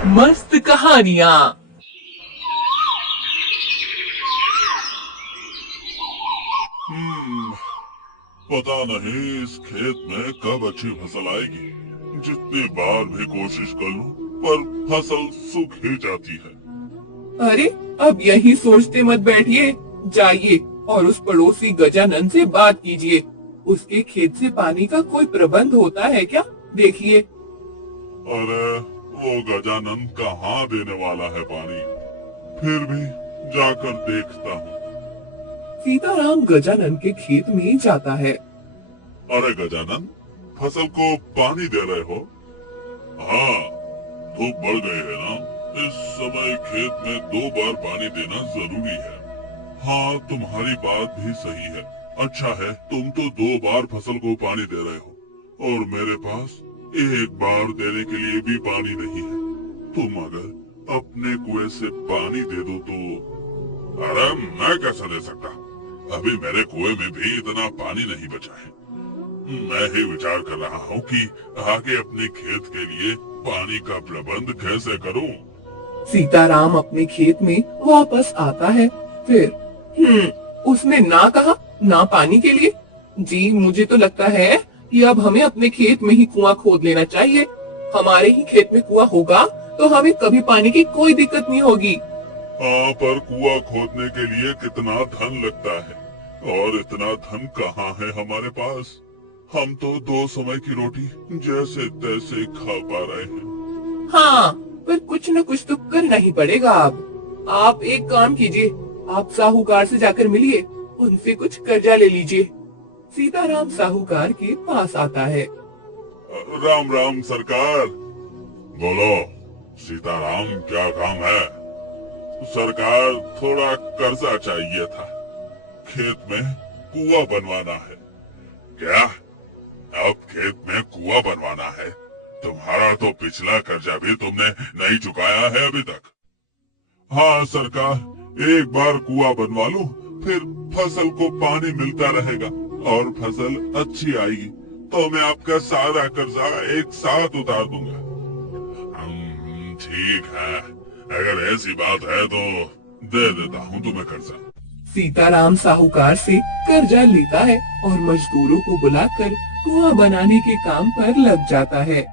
मस्त कहानियाँ। हम्म, पता नहीं इस खेत में कब अच्छी फसल आएगी। जितनी बार भी कोशिश कर लूं, पर फसल सूख ही जाती है। अरे अब यही सोचते मत बैठिए, जाइए और उस पड़ोसी गजानन से बात कीजिए। उसके खेत से पानी का कोई प्रबंध होता है क्या? देखिए। अरे वो गजानन कहाँ देने वाला है पानी। फिर भी जाकर देखता हूँ। सीताराम गजानन के खेत में जाता है। अरे गजानन, फसल को पानी दे रहे हो? हाँ, धूप बढ़ गई है ना। इस समय खेत में 2 बार पानी देना जरूरी है। हाँ, तुम्हारी बात भी सही है। अच्छा है, तुम तो 2 बार फसल को पानी दे रहे हो और मेरे पास 1 बार देने के लिए भी पानी नहीं है। तुम अगर अपने कुएं से पानी दे दो तो। अरे मैं कैसे दे सकता? अभी मेरे कुएं में भी इतना पानी नहीं बचा है। मैं ही विचार कर रहा हूँ कि आगे अपने खेत के लिए पानी का प्रबंध कैसे करूँ। सीताराम अपने खेत में वापस आता है। फिर उसने ना कहा ना पानी के लिए। जी मुझे तो लगता है कि अब हमें अपने खेत में ही कुआं खोद लेना चाहिए। हमारे ही खेत में कुआं होगा तो हमें कभी पानी की कोई दिक्कत नहीं होगी। हाँ, पर कुआं खोदने के लिए कितना धन लगता है और इतना धन कहाँ है हमारे पास। हम तो 2 समय की रोटी जैसे तैसे खा पा रहे हैं। हाँ, पर कुछ न कुछ तो करना ही पड़ेगा। अब आप एक काम कीजिए, आप साहूकार से जाकर मिलिए, उनसे कुछ कर्जा ले लीजिए। सीताराम साहूकार के पास आता है। राम राम सरकार। बोलो सीताराम, क्या काम है? सरकार, थोड़ा कर्जा चाहिए था। खेत में कुआं बनवाना है। क्या? अब खेत में कुआं बनवाना है? तुम्हारा तो पिछला कर्जा भी तुमने नहीं चुकाया है अभी तक। हाँ सरकार, 1 बार कुआं बनवा लूं, फिर फसल को पानी मिलता रहेगा और फसल अच्छी आएगी तो मैं आपका सारा कर्जा एक साथ उतार दूंगा। ठीक है, अगर ऐसी बात है तो दे देता हूँ तुम्हें कर्जा। सीताराम साहूकार से कर्जा लेता है और मजदूरों को बुलाकर कुआं बनाने के काम पर लग जाता है।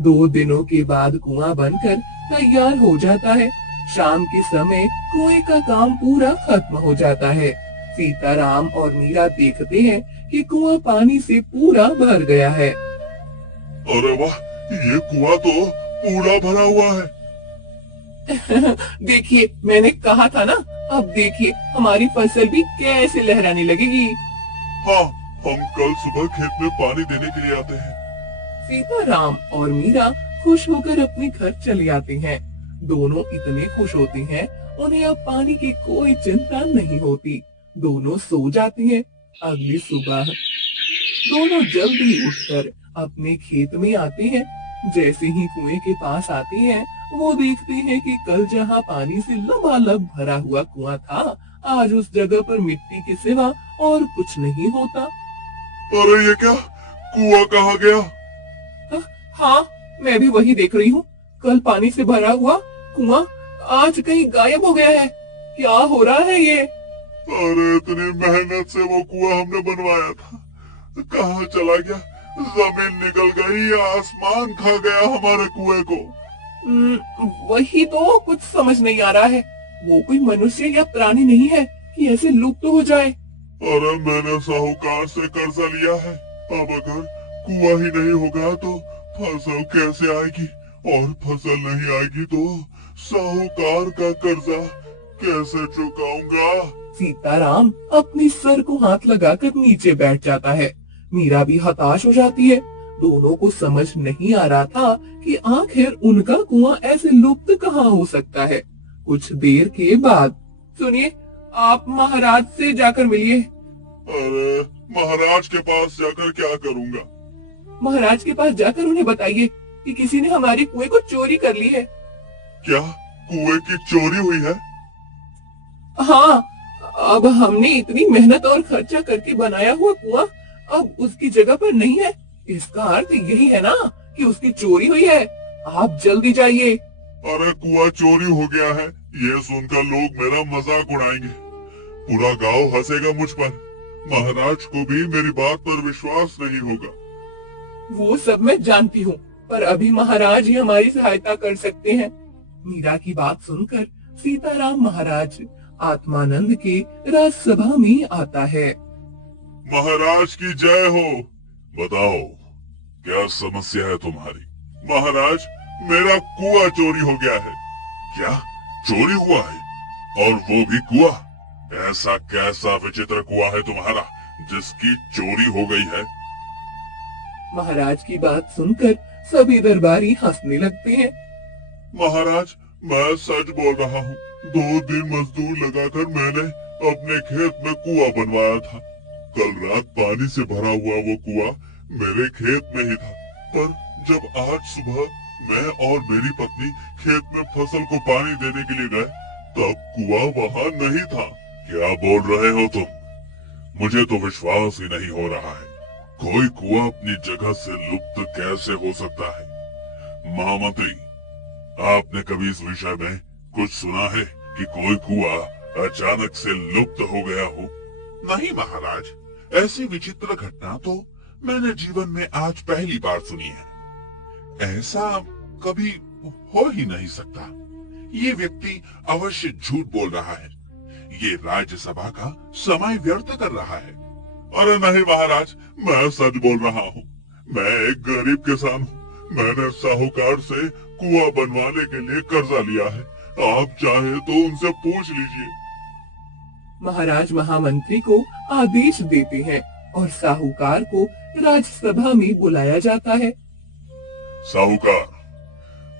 2 दिनों के बाद कुआं बनकर तैयार हो जाता है। शाम के समय कुएं का काम पूरा खत्म हो जाता है। सीताराम और मीरा देखते हैं कि कुआं पानी से पूरा भर गया है। अरे वाह, ये कुआं तो पूरा भरा हुआ है। देखिए, मैंने कहा था ना। अब देखिए हमारी फसल भी कैसे लहराने लगेगी। हाँ, हम कल सुबह खेत में पानी देने के लिए आते हैं। सीताराम और मीरा खुश होकर अपने घर चले आते हैं। दोनों इतने खुश होते हैं, उन्हें अब पानी की कोई चिंता नहीं होती। दोनों सो जाते हैं। अगली सुबह दोनों जल्दी उठकर अपने खेत में आते हैं। जैसे ही कुएं के पास आते हैं, वो देखते हैं कि कल जहां पानी से लबालब भरा हुआ कुआं था, आज उस जगह पर मिट्टी के सिवा और कुछ नहीं होता। अरे ये क्या, कुआं कहाँ गया? हाँ, मैं भी वही देख रही हूँ। कल पानी से भरा हुआ कुआं आज कहीं गायब हो गया है। क्या हो रहा है ये? अरे इतनी मेहनत से वो कुआं हमने बनवाया था, कहाँ चला गया? जमीन निकल गई या आसमान खा गया हमारे कुएं को? वही तो कुछ समझ नहीं आ रहा है। वो कोई मनुष्य या प्राणी नहीं है कि ऐसे लुप्त हो जाए। अरे मैंने साहूकार से कर्जा लिया है। अब अगर कुआं ही नहीं होगा तो फसल कैसे आएगी? और फसल नहीं आएगी तो साहूकार का कर्जा कैसे चुकाऊंगा? सीताराम अपने सर को हाथ लगाकर नीचे बैठ जाता है। मीरा भी हताश हो जाती है। दोनों को समझ नहीं आ रहा था कि आखिर उनका कुआं ऐसे लुप्त कहाँ हो सकता है। कुछ देर के बाद, सुनिए, आप महाराज से जाकर मिलिए। अरे महाराज के पास जाकर क्या करूंगा? महाराज के पास जाकर उन्हें बताइए कि किसी ने हमारे कुएं को चोरी कर ली है। क्या कुएं की चोरी हुई है? हाँ, अब हमने इतनी मेहनत और खर्चा करके बनाया हुआ कुआं अब उसकी जगह पर नहीं है। इसका अर्थ यही है ना कि उसकी चोरी हुई है। आप जल्दी जाइए। अरे कुआं चोरी हो गया है, ये सुनकर लोग मेरा मजाक उड़ाएंगे। पूरा गांव हंसेगा मुझ पर। महाराज को भी मेरी बात पर विश्वास नहीं होगा। वो सब मैं जानती हूँ, पर अभी महाराज ही हमारी सहायता कर सकते हैं। मीरा की बात सुनकर सीताराम महाराज आत्मानंद के राजसभा में आता है। महाराज की जय हो। बताओ, क्या समस्या है तुम्हारी? महाराज, मेरा कुआं चोरी हो गया है। क्या चोरी हुआ है? और वो भी कुआं? ऐसा कैसा विचित्र कुआं है तुम्हारा जिसकी चोरी हो गई है? महाराज की बात सुनकर सभी दरबारी हंसने लगते हैं। महाराज, मैं सच बोल रहा हूँ। 2 दिन मजदूर लगाकर मैंने अपने खेत में कुआं बनवाया था। कल रात पानी से भरा हुआ वो कुआं मेरे खेत में ही था, पर जब आज सुबह मैं और मेरी पत्नी खेत में फसल को पानी देने के लिए गए, तब कुआं वहाँ नहीं था। क्या बोल रहे हो तुम? मुझे तो विश्वास ही नहीं हो रहा है। कोई कुआं अपनी जगह से लुप्त कैसे हो सकता है? महामंत्री, आपने कभी इस विषय में कुछ सुना है कि कोई कुआं अचानक से लुप्त हो गया हो? नहीं महाराज, ऐसी विचित्र घटना तो मैंने जीवन में आज पहली बार सुनी है। ऐसा कभी हो ही नहीं सकता। ये व्यक्ति अवश्य झूठ बोल रहा है। ये राज्यसभा का समय व्यर्थ कर रहा है। अरे नहीं महाराज, मैं सच बोल रहा हूँ। मैं एक गरीब किसान हूँ। मैंने साहूकार से कुआं बनवाने के लिए कर्जा लिया है। आप चाहे तो उनसे पूछ लीजिए। महाराज महामंत्री को आदेश देते हैं और साहूकार को राज्यसभा में बुलाया जाता है। साहूकार,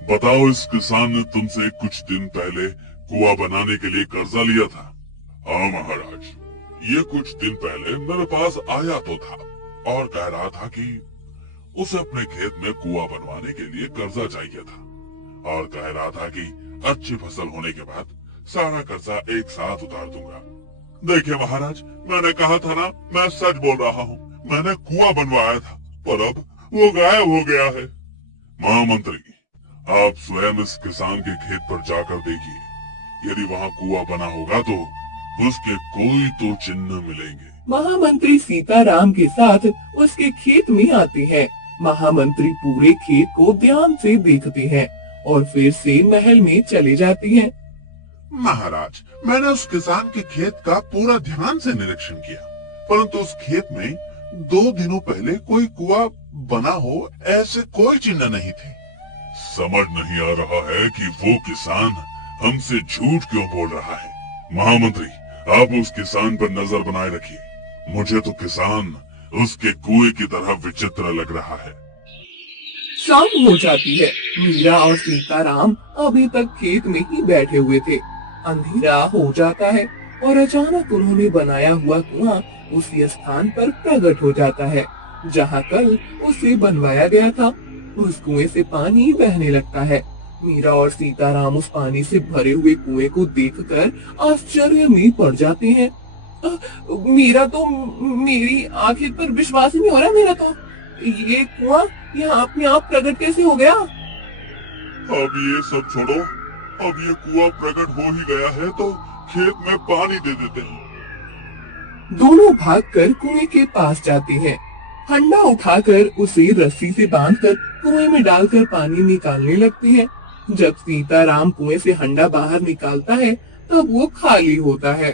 बताओ, इस किसान ने तुमसे कुछ दिन पहले कुआं बनाने के लिए कर्जा लिया था? हाँ महाराज, ये कुछ दिन पहले मेरे पास आया तो था और कह रहा था कि उसे अपने खेत में कुआं बनवाने के लिए कर्जा चाहिए था और कह रहा था कि अच्छी फसल होने के बाद सारा कर्जा एक साथ उतार दूंगा। देखिए महाराज, मैंने कहा था ना, मैं सच बोल रहा हूँ। मैंने कुआं बनवाया था, पर अब वो गायब हो गया है। महामंत्री, आप स्वयं इस किसान के खेत पर जाकर देखिए। यदि वहाँ कुआं बना होगा तो उसके कोई तो चिन्ह मिलेंगे। महामंत्री सीताराम के साथ उसके खेत में आते हैं। महामंत्री पूरे खेत को ध्यान से देखते हैं और फिर से महल में चले जाते हैं। महाराज, मैंने उस किसान के खेत का पूरा ध्यान से निरीक्षण किया, परंतु उस खेत में 2 दिनों पहले कोई कुआं बना हो ऐसे कोई चिन्ह नहीं थे। समझ नहीं आ रहा है कि वो किसान हमसे झूठ क्यों बोल रहा है। महामंत्री, आप उस किसान पर नजर बनाए रखिए। मुझे तो किसान उसके कुएं की तरह विचित्र लग रहा है। शाम हो जाती है। मीरा और सीताराम अभी तक खेत में ही बैठे हुए थे। अंधेरा हो जाता है और अचानक उन्होंने बनाया हुआ कुआं उसी स्थान पर प्रकट हो जाता है जहाँ कल उसे बनवाया गया था। उस कुएं से पानी बहने लगता है। मीरा और सीताराम उस पानी से भरे हुए कुएं को देखकर आश्चर्य में पड़ जाते हैं। मीरा तो मेरी आंखें पर विश्वास ही नहीं हो रहा। मेरा तो ये कुआं यहाँ अपने आप प्रकट कैसे हो गया? अब ये सब छोड़ो। अब ये कुआं प्रकट हो ही गया है तो खेत में पानी दे देते हैं। दोनों भागकर कुएं के पास जाते हैं। हंडा उठाकर उसे रस्सी से बांधकर कुएं में डालकर पानी निकालने लगते हैं। जब सीताराम कुएं से हंडा बाहर निकालता है तब वो खाली होता है।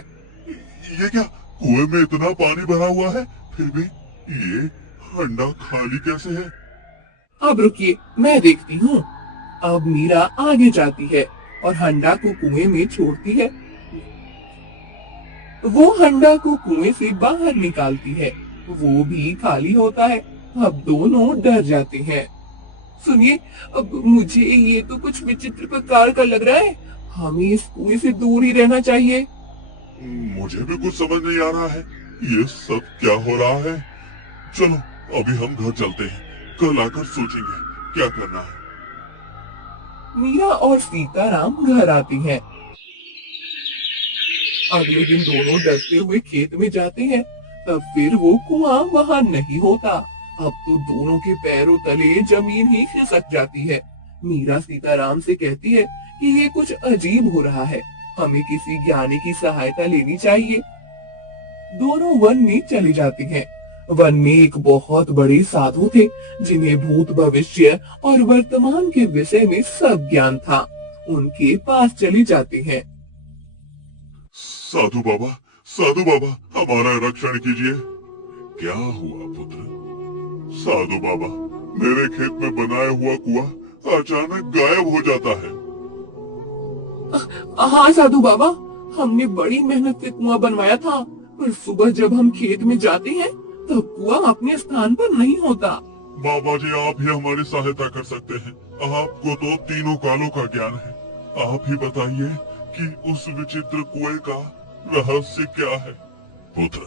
ये क्या, कुएं में इतना पानी भरा हुआ है, फिर भी ये हंडा खाली कैसे है? अब रुकिए, मैं देखती हूँ। अब मीरा आगे जाती है और हंडा को कुएं में छोड़ती है। वो हंडा को कुएं से बाहर निकालती है। वो भी खाली होता है। अब दोनों डर जाते हैं। सुनिए, अब मुझे ये तो कुछ विचित्र प्रकार का लग रहा है। हमें इस कुएं से दूर ही रहना चाहिए। मुझे भी कुछ समझ नहीं आ रहा है। ये सब क्या हो रहा है? चलो अभी हम घर चलते हैं, कल आकर सोचेंगे क्या करना है। मीरा और सीताराम घर आती हैं। अगले दिन दोनों डरते हुए खेत में जाते हैं। तब फिर वो कुआं वहां नहीं होता। अब तो दोनों के पैरों तले जमीन ही खिसक जाती है। मीरा सीताराम से कहती है कि ये कुछ अजीब हो रहा है, हमें किसी ज्ञानी की सहायता लेनी चाहिए। दोनों वन में चली जाती हैं। वन में एक बहुत बड़े साधु थे जिन्हें भूत भविष्य और वर्तमान के विषय में सब ज्ञान था। उनके पास चली जाती हैं। साधु बाबा हमारा रक्षण कीजिए। क्या हुआ पुत्र? साधु बाबा, मेरे खेत में बनाया हुआ कुआं अचानक गायब हो जाता है। हाँ साधु बाबा, हमने बड़ी मेहनत से कुआं बनवाया था, पर सुबह जब हम खेत में जाते हैं तब कुआं अपने स्थान पर नहीं होता। बाबा जी, आप ही हमारी सहायता कर सकते हैं। आपको तो तीनों कालों का ज्ञान है। आप ही बताइए कि उस विचित्र कुएं का रहस्य क्या है। पुत्र,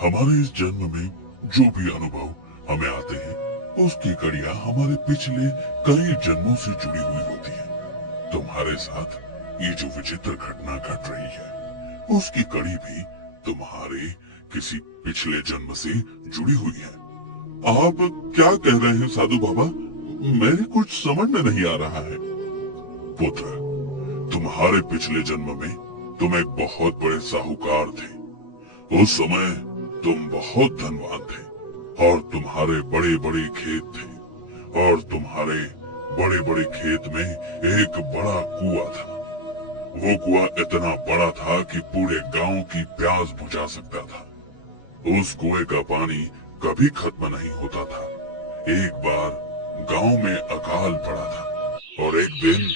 हमारे इस जन्म में जो भी अनुभव हमें आते हैं, उसकी कड़ियां हमारे पिछले कई जन्मों से जुड़ी हुई होती है। तुम्हारे साथ ये जो विचित्र घटना घट रही है, उसकी कड़ी भी तुम्हारे किसी पिछले जन्म से जुड़ी हुई है। आप क्या कह रहे हैं साधु बाबा? मेरे कुछ समझ में नहीं आ रहा है। पुत्र, तुम्हारे पिछले जन्म में तुम एक बहुत बड़े साहूकार थे। उस समय तुम बहुत धनवान थे और तुम्हारे बड़े बड़े खेत थे, और तुम्हारे बड़े बड़े खेत में एक बड़ा कुआं था। वो कुआं इतना बड़ा था कि पूरे गांव की प्यास बुझा सकता था। उस कुएं का पानी कभी खत्म नहीं होता था। एक बार गांव में अकाल पड़ा था और एक दिन।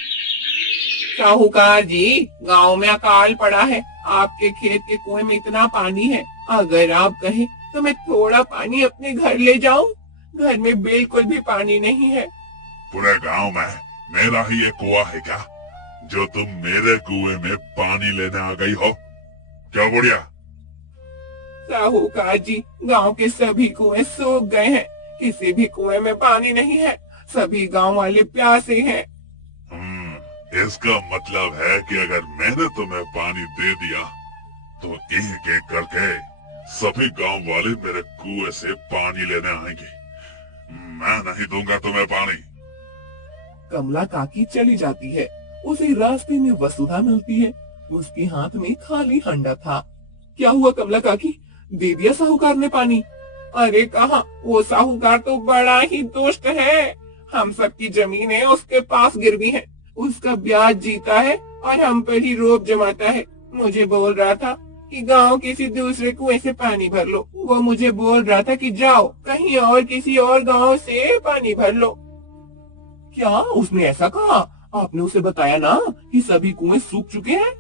साहूकार जी, गांव में अकाल पड़ा है। आपके खेत के कुएं में इतना पानी है, अगर आप कहें तो मैं थोड़ा पानी अपने घर ले जाऊं। घर में बिल्कुल भी पानी नहीं है। पूरे गांव में मेरा ही एक कुआं है क्या, जो तुम मेरे कुएं में पानी लेने आ गई हो? क्या बुढ़िया? साहूकार जी, गांव के सभी कुएं सूख गए हैं। किसी भी कुएं में पानी नहीं है। सभी गांव वाले प्यासे हैं। इसका मतलब है कि अगर मैंने तुम्हें पानी दे दिया तो एक एक करके सभी गांव वाले मेरे कुएं से पानी लेने आएंगे। मैं नहीं दूंगा तुम्हें पानी। कमला काकी चली जाती है। उसे रास्ते में वसुधा मिलती है। उसके हाथ में खाली हंडा था। क्या हुआ कमला काकी, दे दिया साहूकार ने पानी? अरे कहाँ, वो साहूकार तो बड़ा ही दुष्ट है। हम सबकी जमीनें उसके पास गिरवी हैं। उसका ब्याज जीता है और हम पर ही रोब जमाता है। मुझे बोल रहा था कि गांव किसी दूसरे कुएं से पानी भर लो। वो मुझे बोल रहा था कि जाओ कहीं और किसी और गांव से पानी भर लो। क्या उसने ऐसा कहा? आपने उसे बताया ना कि सभी कुएं सूख चुके हैं?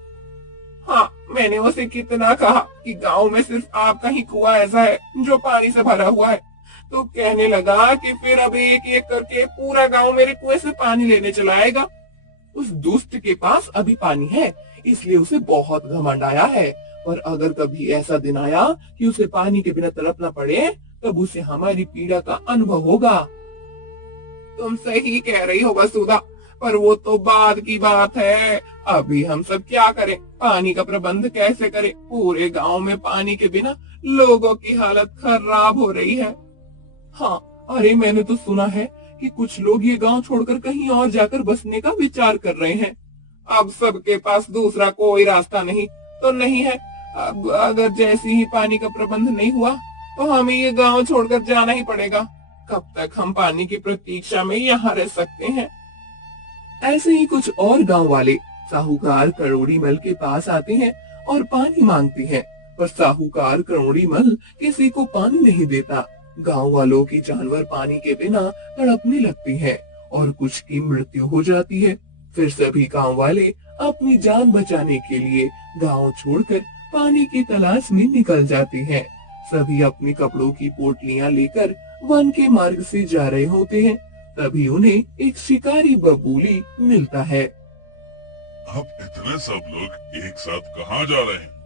हाँ, मैंने उसे कितना कहा कि गांव में सिर्फ आपका ही कुआं ऐसा है जो पानी से भरा हुआ है। तो कहने लगा कि फिर अब एक एक करके पूरा गांव मेरे कुएं से पानी लेने चला आएगा। उस दुष्ट के पास अभी पानी है, इसलिए उसे बहुत घमंड आया है। पर अगर कभी ऐसा दिन आया कि उसे पानी के बिना तड़पना पड़े, तब उसे हमारी पीड़ा का अनुभव होगा। तुम सही कह रही हो वसुधा, पर वो तो बाद की बात है। अभी हम सब क्या करें? पानी का प्रबंध कैसे करें? पूरे गांव में पानी के बिना लोगों की हालत खराब हो रही है। हाँ, अरे मैंने तो सुना है कि कुछ लोग ये गांव छोड़कर कहीं और जाकर बसने का विचार कर रहे हैं। अब सबके पास दूसरा कोई रास्ता नहीं तो नहीं है। अब अगर जैसे ही पानी का प्रबंध नहीं हुआ तो हमें ये गांव छोड़कर जाना ही पड़ेगा। कब तक हम पानी की प्रतीक्षा में यहाँ रह सकते हैं? ऐसे ही कुछ और गांव वाले साहूकार करोड़ी मल के पास आते हैं और पानी मांगते हैं, पर साहूकार करोड़ी मल किसी को पानी नहीं देता। गांव वालों की जानवर पानी के बिना तड़पने लगती हैं और कुछ की मृत्यु हो जाती है। फिर सभी गांव वाले अपनी जान बचाने के लिए गांव छोड़कर पानी की तलाश में निकल जाते हैं। सभी अपने कपड़ों की पोटलियां लेकर वन के मार्ग से जा रहे होते हैं। तभी उन्हें एक शिकारी बबूली मिलता है। अब इतने सब लोग एक साथ कहाँ जा रहे हैं?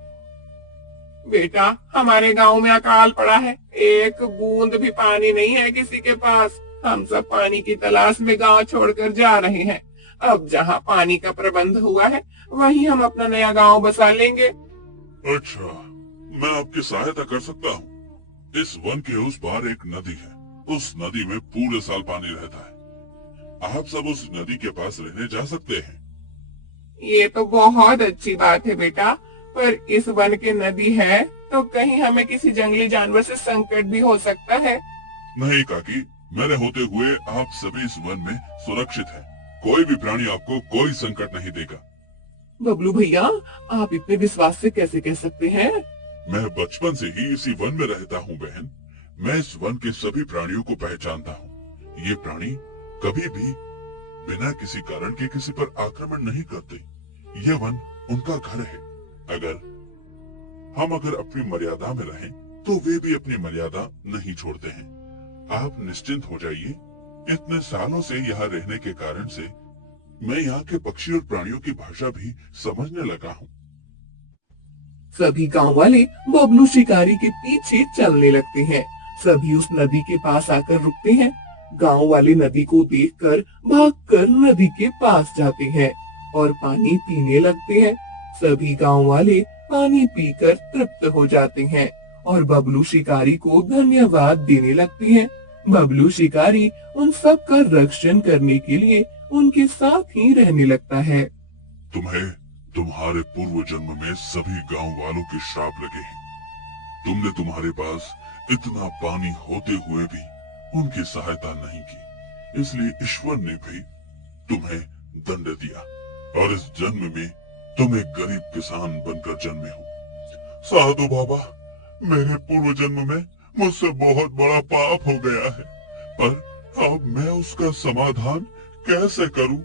बेटा, हमारे गांव में अकाल पड़ा है। एक बूंद भी पानी नहीं है किसी के पास। हम सब पानी की तलाश में गांव छोड़कर जा रहे हैं। अब जहां पानी का प्रबंध हुआ है वहीं हम अपना नया गांव बसा लेंगे। अच्छा, मैं आपकी सहायता कर सकता हूँ। इस वन के उस पार एक नदी है। उस नदी में पूरे साल पानी रहता है। आप सब उस नदी के पास रहने जा सकते हैं। ये तो बहुत अच्छी बात है बेटा, पर इस वन के नदी है तो कहीं हमें किसी जंगली जानवर से संकट भी हो सकता है। नहीं काकी, मेरे होते हुए आप सभी इस वन में सुरक्षित हैं। कोई भी प्राणी आपको कोई संकट नहीं देगा। बबलू भैया, आप इतने विश्वास से कैसे कह सकते हैं? मैं बचपन से ही इसी वन में रहता हूँ बहन। मैं इस वन के सभी प्राणियों को पहचानता हूँ। ये प्राणी कभी भी बिना किसी कारण के किसी पर आक्रमण नहीं करते। ये वन उनका घर है। अगर अपनी मर्यादा में रहें, तो वे भी अपनी मर्यादा नहीं छोड़ते हैं। आप निश्चिंत हो जाइए। इतने सालों से यहाँ रहने के कारण से मैं यहाँ के पक्षी और प्राणियों की भाषा भी समझने लगा हूँ। सभी गांव वाले बबलू शिकारी के पीछे चलने लगते हैं। सभी उस नदी के पास आकर रुकते हैं। गांव वाले नदी को देखकर भागकर नदी के पास जाते हैं और पानी पीने लगते हैं। सभी गांव वाले पानी पीकर तृप्त हो जाते हैं और बबलू शिकारी को धन्यवाद देने लगते हैं। बबलू शिकारी उन सब का रक्षण करने के लिए उनके साथ ही रहने लगता है। तुम्हें तुम्हारे पूर्व जन्म में सभी गांव वालों के श्राप लगे हैं। तुमने तुम्हारे पास इतना पानी होते हुए भी उनकी सहायता नहीं की, इसलिए ईश्वर ने भी तुम्हें दंड दिया और इस जन्म में तुम एक गरीब किसान बनकर जन्मे हो। साधु बाबा, मेरे पूर्व जन्म में मुझसे बहुत बड़ा पाप हो गया है, पर अब मैं उसका समाधान कैसे करूं?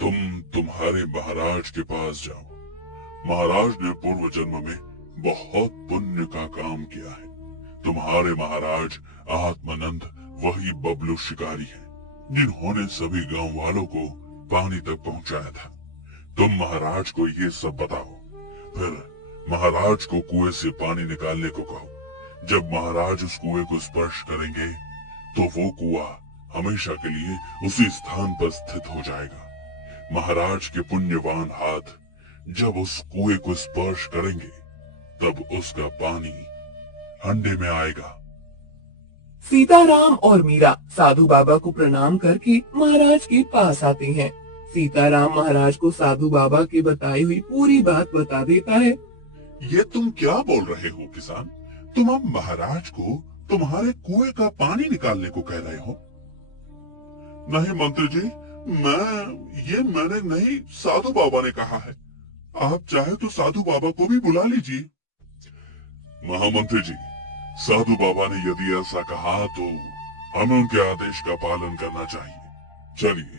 तुम तुम्हारे महाराज के पास जाओ। महाराज ने पूर्व जन्म में बहुत पुण्य का काम किया है। तुम्हारे महाराज आत्मानंद वही बबलू शिकारी हैं, जिन्होंने सभी गांव वालों को पानी तक पहुंचाया था। तुम महाराज को ये सब बताओ, फिर महाराज को कुएं से पानी निकालने को कहो। जब महाराज उस कुएं को स्पर्श करेंगे, तो वो कुआं हमेशा के लिए उसी स्थान पर स्थित हो जाएगा। महाराज के पुण्यवान हाथ जब उस कुएं को स्पर्श करेंगे, तब उसका पानी हंडे में आएगा। सीताराम और मीरा साधु बाबा को प्रणाम करके महाराज के पास आते हैं। सीताराम महाराज को साधु बाबा की बताई हुई पूरी बात बता देता है। ये तुम क्या बोल रहे हो किसान? तुम अब महाराज को तुम्हारे कुएं का पानी निकालने को कह रहे हो? नहीं मंत्री जी, मैंने नहीं, साधु बाबा ने कहा है। आप चाहे तो साधु बाबा को भी बुला लीजिए। महामंत्री जी, साधु बाबा ने यदि ऐसा कहा तो हमें उनके आदेश का पालन करना चाहिए। चलिए।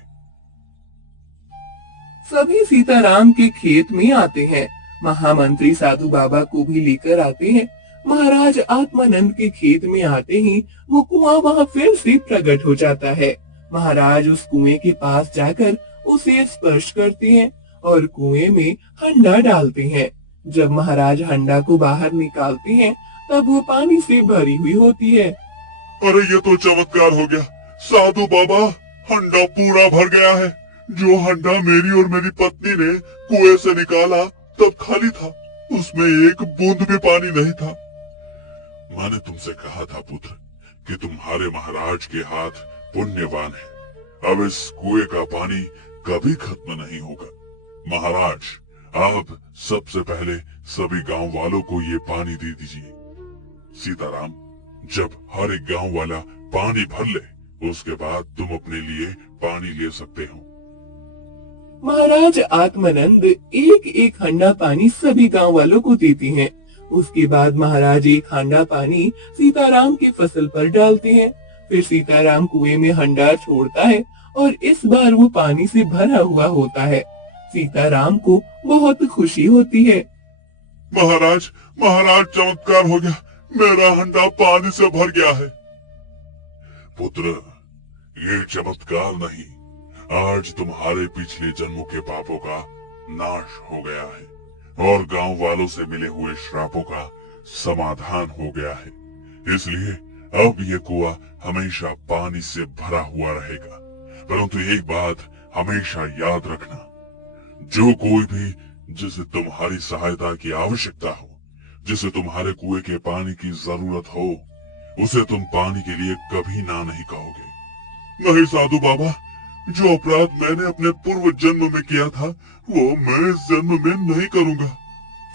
सभी सीताराम के खेत में आते हैं। महामंत्री साधु बाबा को भी लेकर आते हैं। महाराज आत्मानंद के खेत में आते ही वो कुआं वहां फिर से प्रकट हो जाता है। महाराज उस कुएं के पास जाकर उसे स्पर्श करते हैं और कुएं में हंडा डालते हैं। जब महाराज हंडा को बाहर निकालते हैं, तब वो पानी से भरी हुई होती है। अरे ये तो चमत्कार हो गया साधु बाबा, हंडा पूरा भर गया है। जो हंडा मेरी और मेरी पत्नी ने कुएं से निकाला तब खाली था, उसमें एक बूंद भी पानी नहीं था। मैंने तुमसे कहा था पुत्र कि तुम्हारे महाराज के हाथ पुण्यवान है। अब इस कुएं का पानी कभी खत्म नहीं होगा। महाराज, आप सबसे पहले सभी गांव वालों को ये पानी दे दीजिए। सीताराम, जब हर एक गांव वाला पानी भर ले, उसके बाद तुम अपने लिए पानी ले सकते हो। महाराज आत्मानंद एक एक हंडा पानी सभी गांव वालों को देते हैं। उसके बाद महाराज एक हंडा पानी सीताराम की फसल पर डालते हैं। फिर सीताराम कुएं में हंडा छोड़ता है और इस बार वो पानी से भरा हुआ होता है। सीताराम को बहुत खुशी होती है। महाराज, महाराज, चमत्कार हो गया, मेरा हंडा पानी से भर गया है। पुत्र, ये चमत्कार नहीं, आज तुम्हारे पिछले जन्मों के पापों का नाश हो गया है और गांव वालों से मिले हुए श्रापों का समाधान हो गया है। इसलिए अब ये कुआं हमेशा पानी से भरा हुआ रहेगा। परंतु एक बात हमेशा याद रखना, जो कोई भी जिसे तुम्हारी सहायता की आवश्यकता हो, जिसे तुम्हारे कुएं के पानी की जरूरत हो, उसे तुम पानी के लिए कभी ना नहीं कहोगे। नहीं साधु बाबा, जो अपराध मैंने अपने पूर्व जन्म में किया था वो मैं इस जन्म में नहीं करूंगा।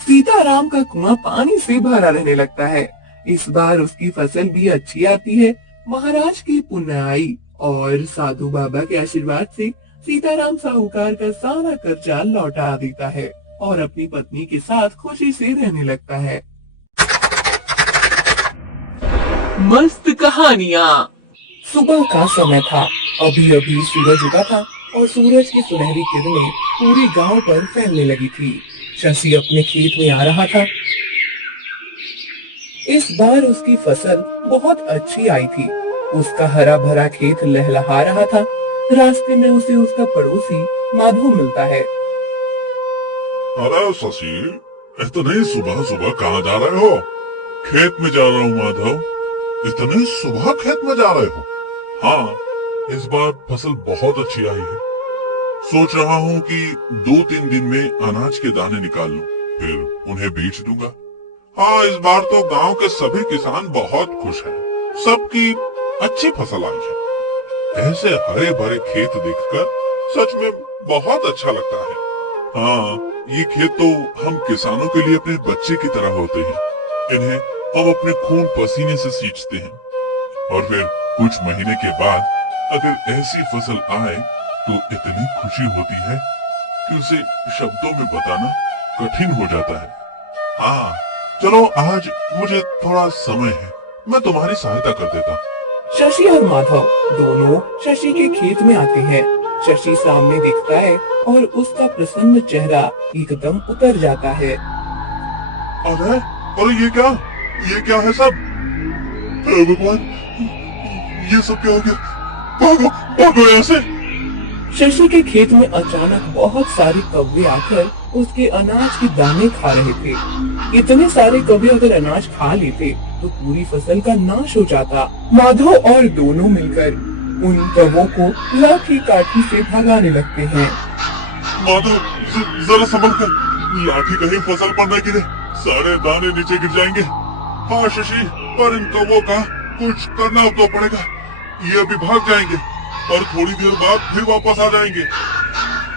सीताराम का कुआं पानी से भरा रहने लगता है। इस बार उसकी फसल भी अच्छी आती है। महाराज की पुण्य आई और साधु बाबा के आशीर्वाद से सीताराम साहूकार का सारा कर्जा लौटा देता है और अपनी पत्नी के साथ खुशी से रहने लगता है। मस्त कहानियाँ। सुबह का समय था। अभी अभी सूरज उगा था और सूरज की सुनहरी किरणें पूरे गांव पर फैलने लगी थी। शशि अपने खेत में आ रहा था। इस बार उसकी फसल बहुत अच्छी आई थी। उसका हरा भरा खेत लहलहा रहा था। रास्ते में उसे उसका पड़ोसी माधव मिलता है। अरे शशि, इतने सुबह सुबह कहाँ जा रहे हो? खेत में जा रहा हूँ माधव। इतने सुबह खेत में जा रहे हो? हाँ, इस बार फसल बहुत अच्छी आई है। सोच रहा हूँ कि 2-3 दिन में अनाज के दाने निकाल लूं, फिर उन्हें बेच दूंगा। हाँ, इस बार तो गांव के सभी किसान बहुत खुश हैं। सबकी अच्छी फसल आई है। ऐसे हरे भरे खेत देखकर सच में बहुत अच्छा लगता है। हाँ, ये खेत तो हम किसानों के लिए अपने बच्चे की तरह होते हैं। इन्हें हम अपने खून पसीने से सींचते हैं और फिर कुछ महीने के बाद अगर ऐसी फसल आए तो इतनी खुशी होती है कि उसे शब्दों में बताना कठिन हो जाता है। हाँ, चलो आज मुझे थोड़ा समय है, मैं तुम्हारी सहायता कर देता हूँ। शशि और माधव दोनों शशि के खेत में आते हैं। शशि सामने दिखता है और उसका प्रसन्न चेहरा एकदम उतर जाता है। अरे अरे ये क्या है सब? हे भगवान, ये सब क्या हो गया? भागो भागो यहाँ से। शशि के खेत में अचानक बहुत सारे कौवे आकर उसके अनाज के दाने खा रहे थे। इतने सारे कौवे अगर अनाज खा लेते तो पूरी फसल का नाश हो जाता। माधव और दोनों मिलकर उन कौवों को लाठी काठी से भगाने लगते हैं। माधव, जरा संभल कर, लाठी कहीं फसल पर न गिरे, सारे दाने नीचे गिर जाएंगे। हाँ शशि, पर इन कौवों का कुछ करना तो पड़ेगा। ये अभी भाग जाएंगे और थोड़ी देर बाद फिर वापस आ जाएंगे।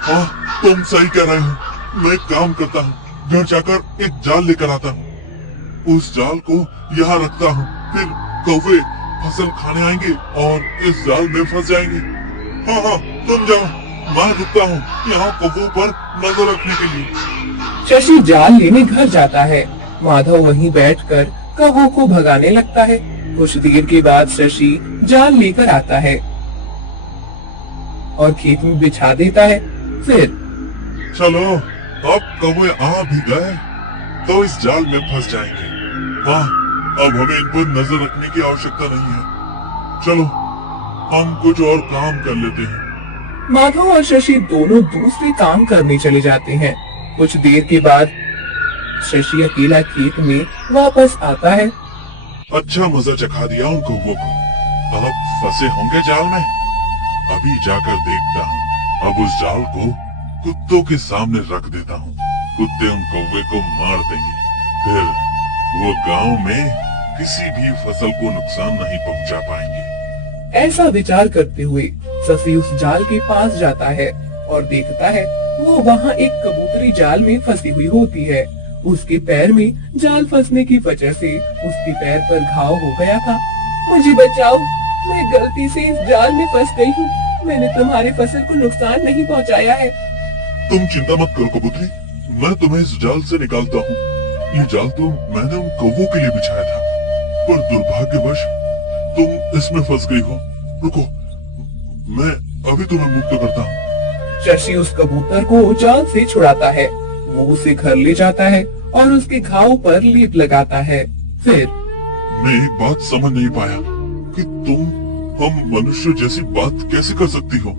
हाँ, तुम सही कह रहे हो। मैं एक काम करता हूँ, घर जाकर एक जाल लेकर आता हूँ। उस जाल को यहाँ रखता हूँ, फिर कौवे फसल खाने आएंगे और इस जाल में फंस जाएंगे। हाँ हाँ, तुम जाओ, मैं रुकता हूँ यहाँ कौवों पर नजर रखने के लिए। शशि जाल लेने घर जाता है। माधव वहीं बैठकर कौवों को भगाने लगता है। कुछ देर के बाद शशि जाल लेकर आता है और खेत में बिछा देता है। फिर चलो, अब कौवे आ भी गए तो इस जाल में फंस जाएंगे। हाँ, अब हमें इन पर नजर रखने की आवश्यकता नहीं है। चलो, हम कुछ और काम कर लेते हैं। माधव और शशि दोनों दूसरे काम करने चले जाते हैं। कुछ देर के बाद शशि अकेला खेत में वापस आता है। अच्छा मजा चखा दिया उन कौवों को। अब फंसे होंगे जाल में। अभी जाकर देखता हूँ। अब उस जाल को कुत्तों के सामने रख देता हूँ। कुत्ते उन कौवे को मार देंगे, फिर वो गांव में किसी भी फसल को नुकसान नहीं पहुंचा पाएंगे। ऐसा विचार करते हुए शशि उस जाल के पास जाता है और देखता है वो वहाँ एक कबूतरी जाल में फंसी हुई होती है। उसके पैर में जाल फंसने की वजह से उसके पैर पर घाव हो गया था। मुझे बचाओ, मैं गलती से इस जाल में फंस गई हूँ। मैंने तुम्हारी फसल को नुकसान नहीं पहुँचाया है। तुम चिंता मत करो कबूतरी, मैं तुम्हें इस जाल से निकालता हूँ। ये जाल तो मैंने उन कौवों के लिए बिछाया था, पर दुर्भाग्यवश तुम इसमें फंस गई हो। रुको, मैं अभी तुम्हें मुक्त करता हूँ। शशि उस कबूतर को जाल से छुड़ाता है। वो उसे घर ले जाता है और उसके घाव पर लेप लगाता है। फिर मैं एक बात समझ नहीं पाया कि तुम हम मनुष्य जैसी बात कैसे कर सकती हो।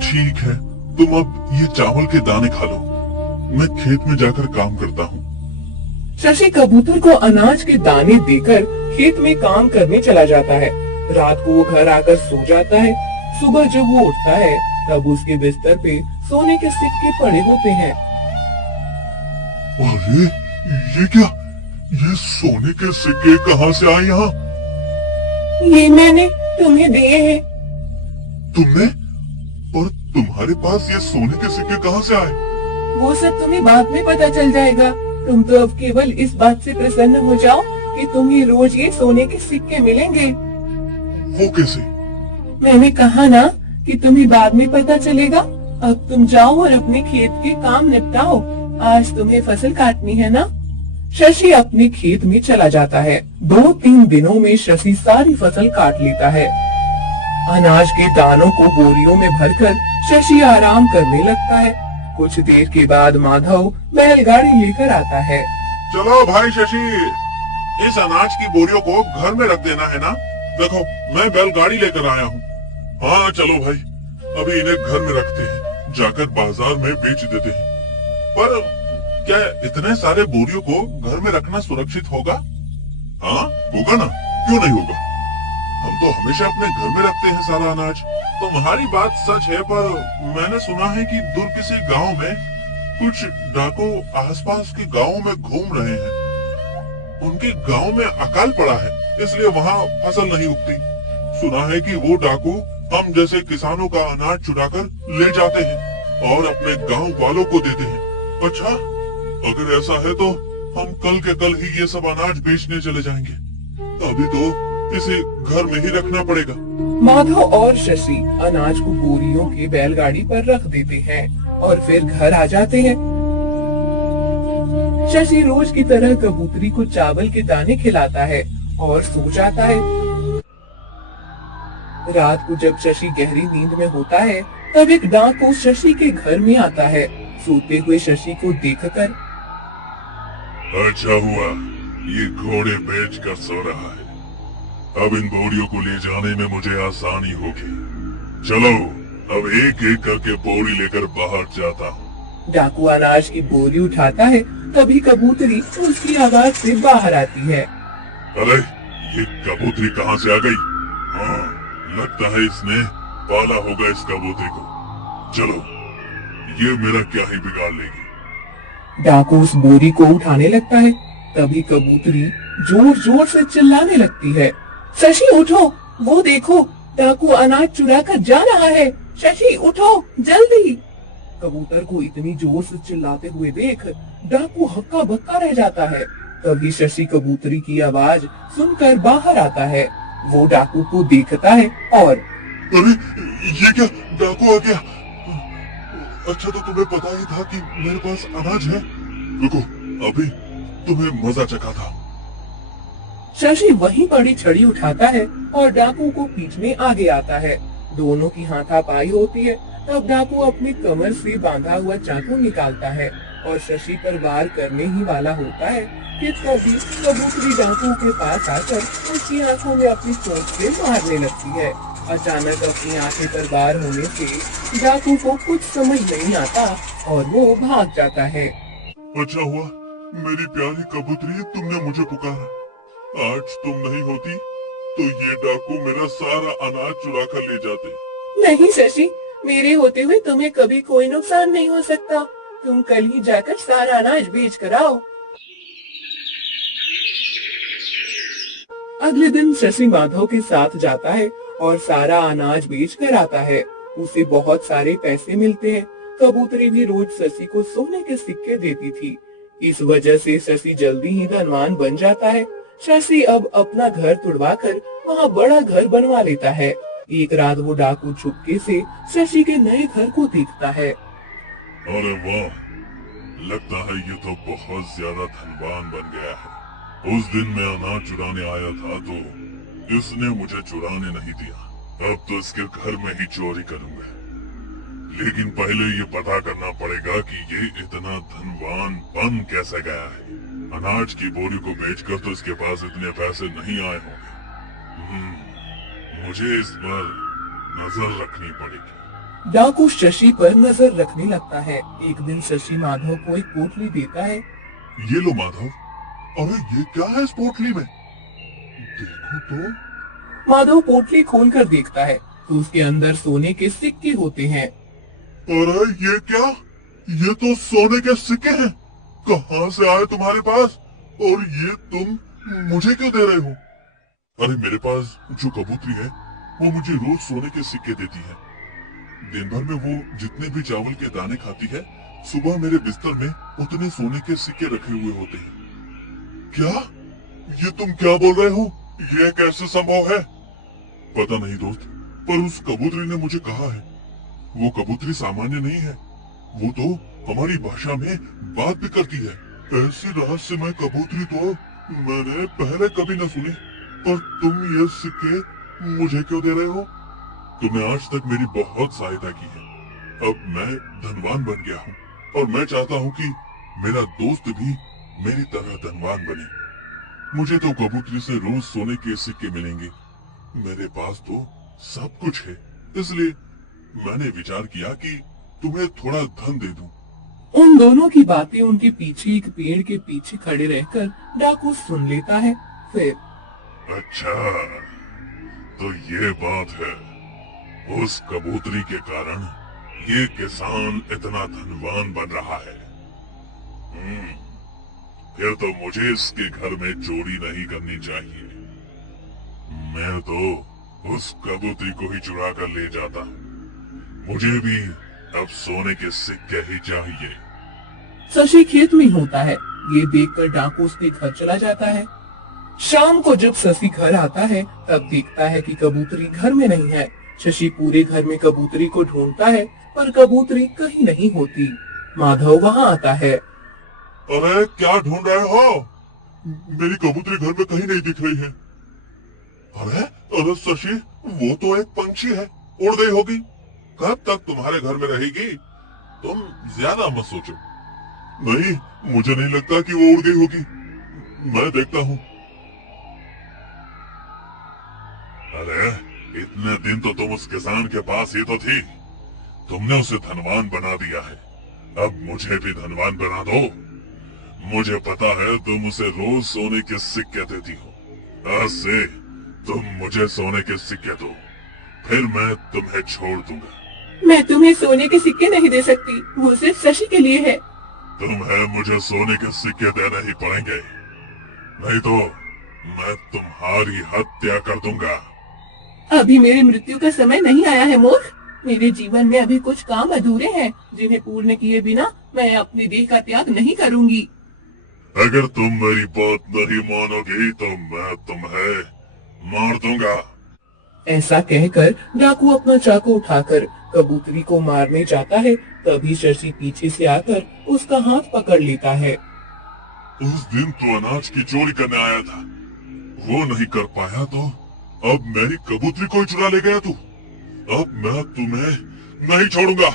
ठीक है, तुम अब ये चावल के दाने खा लो, मैं खेत में जाकर काम करता हूँ। शशि कबूतर को अनाज के दाने देकर खेत में काम करने चला जाता है। रात को वो घर आकर सो जाता है। सुबह जब वो उठता है तब उसके बिस्तर पे सोने के सिक्के पड़े होते हैं। अरे ये क्या? ये सोने के सिक्के कहाँ से आए यहाँ? ये मैंने तुम्हें दिए हैं। तुमने? और तुम्हारे पास ये सोने के सिक्के कहाँ से आए? वो सब तुम्हें बाद में पता चल जाएगा। तुम तो अब केवल इस बात से प्रसन्न हो जाओ कि तुम्हें रोज ये सोने के सिक्के मिलेंगे। वो कैसे? मैंने कहा ना कि तुम्हें बाद में पता चलेगा। अब तुम जाओ और अपने खेत के काम निपटाओ। आज तुम्हें फसल काटनी है ना। शशि अपने खेत में चला जाता है। 2-3 दिनों में शशि सारी फसल काट लेता है। अनाज के दानों को बोरियों में भरकर शशि आराम करने लगता है। कुछ देर के बाद माधव बैलगाड़ी लेकर आता है। चलो भाई शशि, इस अनाज की बोरियों को घर में रख देना है ना। देखो मैं बैलगाड़ी लेकर आया हूँ। हाँ चलो भाई, अभी इन्हें घर में रखते हैं, जाकर बाजार में बेच देते हैं। पर क्या इतने सारे बोरियों को घर में रखना सुरक्षित होगा? हाँ होगा ना, क्यों नहीं होगा। हम तो हमेशा अपने घर में रखते हैं सारा अनाज। तुम्हारी बात सच है, पर मैंने सुना है कि दूर किसी गांव में कुछ डाकू आसपास के गांवों में घूम रहे हैं। उनके गांव में अकाल पड़ा है, इसलिए वहाँ फसल नहीं उगती। सुना है कि वो डाकू हम जैसे किसानों का अनाज चुराकर ले जाते हैं और अपने गांव वालों को देते हैं। अच्छा, अगर ऐसा है तो हम कल के कल ही ये सब अनाज बेचने चले जाएंगे। अभी तो इसे घर में ही रखना पड़ेगा। माधव और शशि अनाज को बोरियों की बैलगाड़ी पर रख देते हैं और फिर घर आ जाते हैं। शशि रोज की तरह कबूतरी को चावल के दाने खिलाता है और सो जाता है। रात को जब शशि गहरी नींद में होता है, तब एक डाकू शशि के घर में आता है। सोते हुए शशि को देखकर, अच्छा हुआ ये घोड़े बेच कर सो रहा है। अब इन बोरियों को ले जाने में मुझे आसानी होगी। चलो अब एक एक करके बोरी लेकर बाहर जाता हूँ। डाकू अनाज की बोरी उठाता है, तभी कबूतरी उसकी आवाज से बाहर आती है। अरे ये कबूतरी कहाँ से आ गई? हाँ, लगता है इसने पाला होगा इस कबूतरी को। चलो ये मेरा क्या ही बिगाड़ लेगी। डाकू उस बोरी को उठाने लगता है, तभी कबूतरी जोर जोर से चिल्लाने लगती है। शशि उठो, वो देखो डाकू अनाज चुरा कर जा रहा है। शशि उठो जल्दी। कबूतर को इतनी जोर से चिल्लाते हुए देख डाकू हक्का बक्का रह जाता है। तभी शशि कबूतरी की आवाज सुनकर बाहर आता है। वो डाकू को देखता है और, अरे ये क्या, डाकू आ गया। अच्छा तो तुम्हें पता ही था कि मेरे पास अनाज है। रुको, अभी तुम्हें मजा चखा था। शशि वहीं पड़ी छड़ी उठाता है और डाकू को पीटने आगे आता है। दोनों की हाथापाई होती है। तब डाकू अपनी कमर से बांधा हुआ चाकू निकालता है और शशि पर वार करने ही वाला होता है कि तभी कबूतरी डाकू के पास आकर उसकी आंखों में अपनी चोंच से मारने लगती है। अचानक अपनी आंखें पर वार होने से डाकू को कुछ समझ नहीं आता और वो भाग जाता है। अच्छा हुआ मेरी प्यारी कबूतरी, तुमने मुझे पुकारा। आज तुम नहीं होती तो ये डाकू मेरा सारा अनाज चुरा कर ले जाते। नहीं शशि, मेरे होते हुए तुम्हें कभी कोई नुकसान नहीं हो सकता। तुम कल ही जाकर सारा अनाज बेच कर आओ। अगले दिन शशि माधव के साथ जाता है और सारा अनाज बेच कर आता है। उसे बहुत सारे पैसे मिलते हैं। कबूतरी भी रोज शशि को सोने के सिक्के देती थी। इस वजह से शशि जल्दी ही धनवान बन जाता है। शशि अब अपना घर तुड़वाकर वहाँ बड़ा घर बनवा लेता है। एक रात वो डाकू छुपके से शशि के नए घर को देखता है। अरे वाह, लगता है ये तो बहुत ज्यादा धनवान बन गया है। उस दिन मैं अनाज चुराने आया था तो इसने मुझे चुराने नहीं दिया। अब तो इसके घर में ही चोरी करूंगा। लेकिन पहले ये पता करना पड़ेगा कि ये इतना धनवान बन कैसे गया है। अनाज की बोरी को बेचकर तो इसके पास इतने पैसे नहीं आए होंगे। मुझे इस पर नजर रखनी पड़ेगी। डाकू शशि पर नजर रखने लगता है। एक दिन शशि माधव को एक पोटली देता है। ये लो माधव। अरे ये क्या है इस पोटली में? देखो तो। माधव पोटली खोलकर देखता है तो उसके अंदर सोने के सिक्के होते हैं। अरे ये क्या? ये तो सोने के सिक्के हैं। कहाँ से आए तुम्हारे पास? और ये तुम मुझे क्यों दे रहे हो? अरे मेरे पास जो कबूतरी है वो मुझे रोज सोने के सिक्के देती है। दिन भर में वो जितने भी चावल के दाने खाती है, सुबह मेरे बिस्तर में उतने सोने के सिक्के रखे हुए होते हैं। क्या? ये तुम क्या बोल रहे हो? ये कैसे संभव है? पता नहीं दोस्त, पर उस कबूतरी ने मुझे कहा है। वो कबूतरी सामान्य नहीं है, वो तो हमारी भाषा में बात भी करती है। ऐसी रहस्यमय कबूतरी तो मैंने पहले कभी न सुनी। पर तुम ये सिक्के मुझे क्यों दे रहे हो? तुमने आज तक मेरी बहुत सहायता की है। अब मैं धनवान बन गया हूँ और मैं चाहता हूँ कि मेरा दोस्त भी मेरी तरह धनवान बने। मुझे तो कबूतरी से रोज सोने के सिक्के मिलेंगे। मेरे पास तो सब कुछ है, इसलिए मैंने विचार किया कि तुम्हें थोड़ा धन दे दूं। उन दोनों की बातें उनके पीछे एक पेड़ के पीछे खड़े रहकर डाकू सुन लेता है। फिर अच्छा, तो ये बात है। उस कबूतरी के कारण ये किसान इतना धनवान बन रहा है। फिर तो मुझे इसके घर में चोरी नहीं करनी चाहिए। मैं तो उस कबूतरी को ही चुरा कर ले जाता। मुझे भी अब सोने के सिक्के ही चाहिए। शशि खेत में होता है। ये देखकर डाकू उसके घर चला जाता है। शाम को जब शशि घर आता है तब देखता है कि कबूतरी घर में नहीं है। शशि पूरे घर में कबूतरी को ढूंढता है पर कबूतरी कहीं नहीं होती। माधव वहाँ आता है। अरे क्या ढूंढ रहे हो? मेरी कबूतरी घर में कहीं नहीं दिख रही है। अरे शशि, वो तो एक पंछी है, उड़ गई होगी। कब तक तुम्हारे घर में रहेगी? तुम ज्यादा मत सोचो। नहीं, मुझे नहीं लगता कि वो उड़ गई होगी। मैं देखता हूँ। अरे इतने दिन तो तुम उस किसान के पास ही तो थी। तुमने उसे धनवान बना दिया है, अब मुझे भी धनवान बना दो। मुझे पता है तुम उसे रोज सोने के सिक्के देती हो। आज से तुम मुझे सोने के सिक्के दो, फिर मैं तुम्हें छोड़ दूंगा। मैं तुम्हें सोने के सिक्के नहीं दे सकती, वो सिर्फ शशि के लिए है। तुम्हें मुझे सोने के सिक्के देने ही पड़ेंगे, नहीं तो मैं तुम्हारी हत्या कर दूंगा। अभी मेरी मृत्यु का समय नहीं आया है मूर्ख। मेरे जीवन में अभी कुछ काम अधूरे हैं, जिन्हें पूर्ण किए बिना मैं अपने देह का त्याग नहीं करूंगी। अगर तुम मेरी बात नहीं मानोगी तो मैं तुम्हें मार दूंगा। ऐसा कहकर डाकू अपना चाकू उठाकर कबूतरी को मारने जाता है। तभी शशि पीछे से आकर उसका हाथ पकड़ लेता है। उस दिन तो अनाज की चोरी करने आया था, वो नहीं कर पाया तो अब मेरी कबूतरी को ही चुरा ले गया तू। अब मैं तुम्हें नहीं छोड़ूंगा।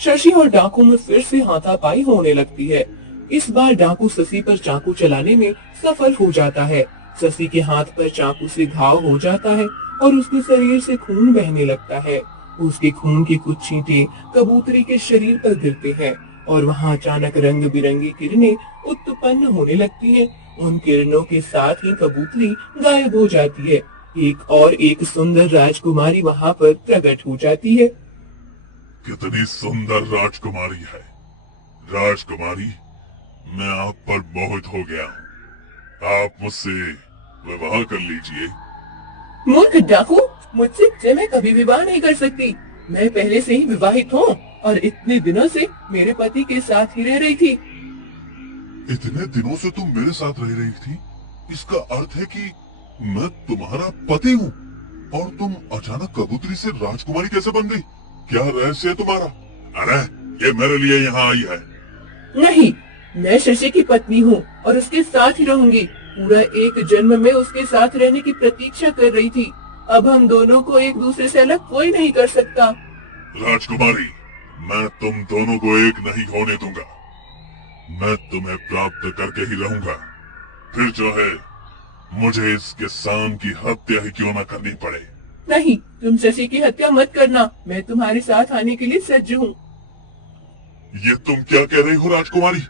शशि और डाकू में फिर से हाथापाई होने लगती है। इस बार डाकू शशि पर चाकू चलाने में सफल हो जाता है। शशि के हाथ पर चाकू से घाव हो जाता है और उसके शरीर से खून बहने लगता है। उसके खून की कुछ छींटे कबूतरी के शरीर पर गिरते हैं और वहाँ अचानक रंग बिरंगी किरणें उत्पन्न होने लगती हैं। उन किरणों के साथ ही कबूतरी गायब हो जाती है। एक सुंदर राजकुमारी वहाँ पर प्रकट हो जाती है। कितनी सुंदर राजकुमारी है। राजकुमारी, मैं आप पर मोहित हो गया हूँ। आप मुझसे विवाह कर लीजिए। मूर्ख डाकू, मुझसे मैं कभी विवाह नहीं कर सकती। मैं पहले से ही विवाहित हूँ और इतने दिनों से मेरे पति के साथ ही रह रही थी। इतने दिनों से तुम मेरे साथ रह रही थी, इसका अर्थ है कि मैं तुम्हारा पति हूँ और तुम अचानक कबूतरी से राजकुमारी कैसे बन गई? क्या रहस्य है तुम्हारा? अरे ये मेरे लिए यहाँ आई है। नहीं, मैं शशि की पत्नी हूँ और उसके साथ ही रहूंगी। पूरा एक जन्म में उसके साथ रहने की प्रतीक्षा कर रही थी। अब हम दोनों को एक दूसरे से अलग कोई नहीं कर सकता। राजकुमारी, मैं तुम दोनों को एक नहीं होने दूंगा। मैं तुम्हें प्राप्त करके ही रहूंगा, फिर जो है मुझे इस किसान की हत्या ही क्यों न करनी पड़े। नहीं, तुम शशि की हत्या मत करना। मैं तुम्हारे साथ आने के लिए सज्ज हूँ। ये तुम क्या कह रही हो राजकुमारी?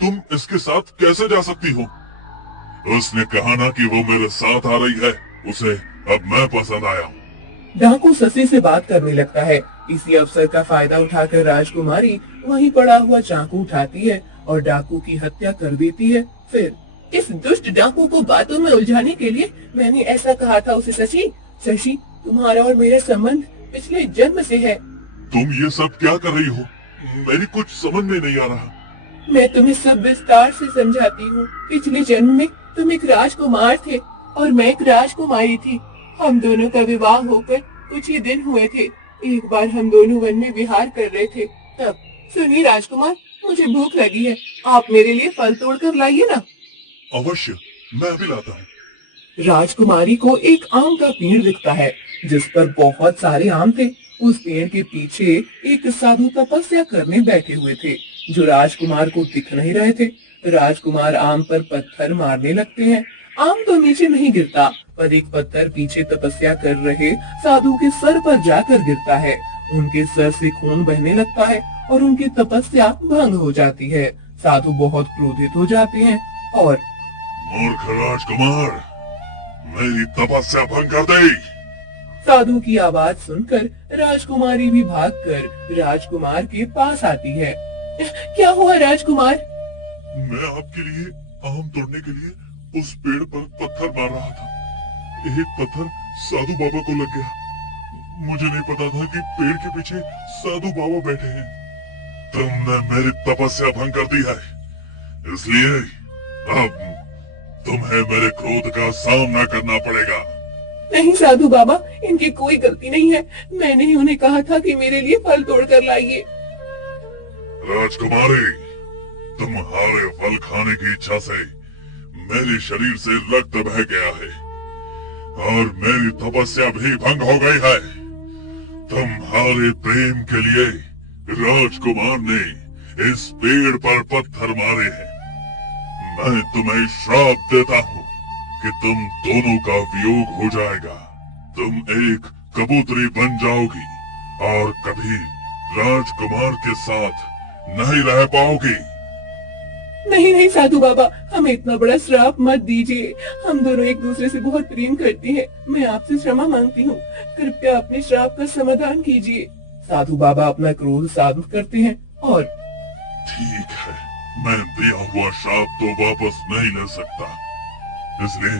तुम इसके साथ कैसे जा सकती हो? उसने कहा ना कि वो मेरे साथ आ रही है। उसे अब मैं पसंद आया हूँ। डाकू शशि से बात करने लगता है। इसी अवसर का फायदा उठाकर राजकुमारी वहीं पड़ा हुआ चाकू उठाती है और डाकू की हत्या कर देती है। फिर इस दुष्ट डाकू को बातों में उलझाने के लिए मैंने ऐसा कहा था उसे, शशि तुम्हारा और मेरा संबंध पिछले जन्म से है। तुम ये सब क्या कर रही हो? मेरी कुछ समझ में नहीं आ रहा। मैं तुम्हें सब विस्तार से समझाती हूँ। पिछले जन्म में तुम एक राजकुमार थे और मैं एक राजकुमारी थी। हम दोनों का विवाह होकर कुछ ही दिन हुए थे। एक बार हम दोनों वन में विहार कर रहे थे, तब सुनिए राजकुमार, मुझे भूख लगी है, आप मेरे लिए फल तोड़ कर लाइए ना। अवश्य, मैं अभी लाता हूँ। राजकुमारी को एक आम का पेड़ दिखता है जिस पर बहुत सारे आम थे। उस पेड़ के पीछे एक साधु तपस्या करने बैठे हुए थे जो राजकुमार को दिख नहीं रहे थे। राजकुमार आम पर पत्थर मारने लगते हैं। आम तो नीचे नहीं गिरता, पर एक पत्थर पीछे तपस्या कर रहे साधु के सर पर जाकर गिरता है। उनके सर से खून बहने लगता है और उनकी तपस्या भंग हो जाती है। साधु बहुत क्रोधित हो जाते हैं और मूर्ख राजकुमार, मेरी तपस्या भंग कर दी। साधु की आवाज सुनकर राजकुमारी भी भागकर राजकुमार के पास आती है। क्या हुआ राजकुमार? मैं आपके लिए आम तोड़ने के लिए उस पेड़ पर पत्थर मार रहा था। एक पत्थर साधु बाबा को लग गया। मुझे नहीं पता था कि पेड़ के पीछे साधु बाबा बैठे हैं। तुमने मेरी तपस्या भंग कर दी है, इसलिए अब तुम्हें मेरे क्रोध का सामना करना पड़ेगा। नहीं साधु बाबा, इनकी कोई गलती नहीं है। मैंने ही उन्हें कहा था कि मेरे लिए फल तोड़ कर लाइए। राजकुमारी, तुम्हारे फल खाने की इच्छा से मेरे शरीर से रक्त बह गया है और मेरी तपस्या भी भंग हो गई है। तुम्हारे प्रेम के लिए राजकुमार ने इस पेड़ पर पत्थर मारे हैं। मैं तुम्हें श्राप देता हूँ कि तुम दोनों का वियोग हो जाएगा। तुम एक कबूतरी बन जाओगी और कभी राजकुमार के साथ नहीं रह पाओगी। नहीं नहीं साधु बाबा, हमें इतना बड़ा श्राप मत दीजिए। हम दोनों एक दूसरे से बहुत प्रेम करते हैं। मैं आपसे क्षमा मांगती हूँ, कृपया अपने श्राप का समाधान कीजिए। साधु बाबा अपना क्रोध शांत करते हैं और ठीक है, मैं दिया हुआ श्राप तो वापस नहीं ले सकता, इसलिए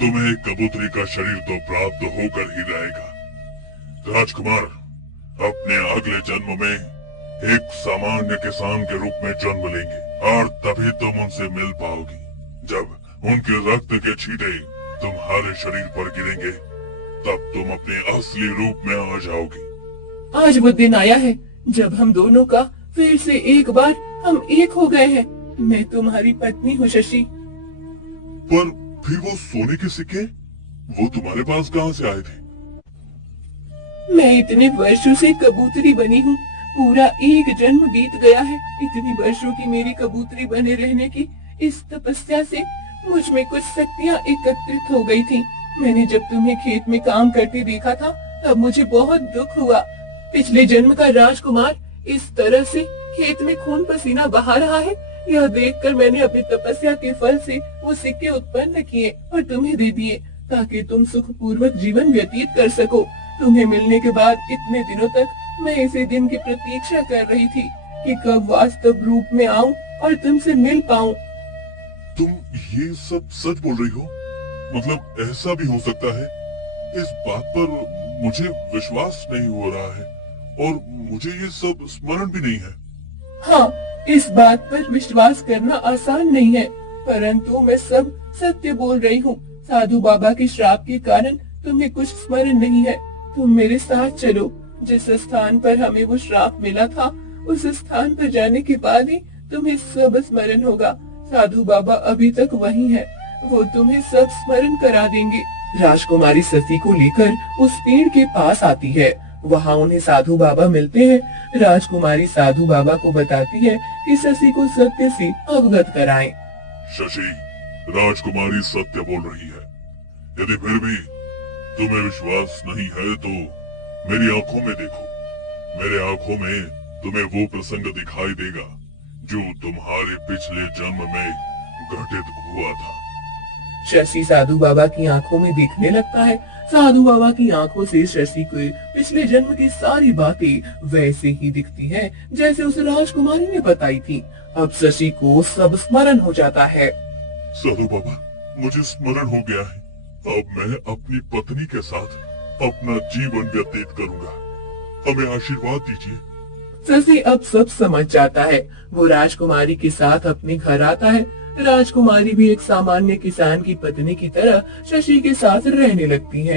तुम्हें कबूतरी का शरीर तो प्राप्त होकर ही रहेगा। राजकुमार अपने अगले जन्म में एक सामान्य किसान के रूप में जन्म लेंगे और तभी तुम उनसे मिल पाओगी। जब उनके रक्त के छींटे तुम्हारे शरीर पर गिरेंगे, तब तुम अपने असली रूप में आ जाओगी। आज वो दिन आया है जब हम दोनों का फिर से एक बार हम एक हो गए हैं। मैं तुम्हारी पत्नी हूँ शशि। पर फिर वो सोने के सिक्के, वो तुम्हारे पास कहाँ से आए थे? मैं इतने वर्षों से कबूतरी बनी हूँ, पूरा एक जन्म बीत गया है। इतनी वर्षों की मेरी कबूतरी बने रहने की इस तपस्या से मुझ में कुछ शक्तियाँ एकत्रित हो गई थी। मैंने जब तुम्हें खेत में काम करते देखा था, तब मुझे बहुत दुख हुआ। पिछले जन्म का राजकुमार इस तरह से खेत में खून पसीना बहा रहा है, यह देखकर मैंने अपनी तपस्या के फल से वो सिक्के उत्पन्न किए और तुम्हें दे दिए, ताकि तुम सुखपूर्वक जीवन व्यतीत कर सको। तुम्हें मिलने के बाद इतने दिनों तक मैं इसी दिन की प्रतीक्षा कर रही थी कि कब वास्तव रूप में आऊं और तुमसे मिल पाऊं। तुम ये सब सच बोल रही हो? मतलब ऐसा भी हो सकता है? इस बात पर मुझे विश्वास नहीं हो रहा है और मुझे ये सब स्मरण भी नहीं है। हाँ, इस बात पर विश्वास करना आसान नहीं है, परंतु मैं सब सत्य बोल रही हूँ। साधु बाबा के श्राप के कारण तुम्हें कुछ स्मरण नहीं है। तुम मेरे साथ चलो। जिस स्थान पर हमें वो श्राप मिला था, उस स्थान पर जाने के बाद ही तुम्हें सब स्मरण होगा। साधु बाबा अभी तक वहीं है, वो तुम्हें सब स्मरण करा देंगे। राजकुमारी शशि को लेकर उस पेड़ के पास आती है। वहाँ उन्हें साधु बाबा मिलते हैं। राजकुमारी साधु बाबा को बताती है कि शशि को सत्य से अवगत कराएं। शशि, राजकुमारी सत्य बोल रही है। यदि फिर भी तुम्हें विश्वास नहीं है तो मेरी आंखों में देखो। मेरे आंखों में तुम्हें वो प्रसंग दिखाई देगा जो तुम्हारे पिछले जन्म में घटित हुआ था। शशि साधु बाबा की आंखों में देखने लगता है। साधु बाबा की आंखों से शशि को पिछले जन्म की सारी बातें वैसे ही दिखती हैं जैसे उस राजकुमारी ने बताई थी। अब शशि को सब स्मरण हो जाता है। साधु बाबा, मुझे स्मरण हो गया है। अब मैं अपनी पत्नी के साथ अपना जीवन व्यतीत करूंगा। हमें आशीर्वाद दीजिए। शशि अब सब समझ जाता है। वो राजकुमारी के साथ अपने घर आता है। राजकुमारी भी एक सामान्य किसान की पत्नी की तरह शशि के साथ रहने लगती है।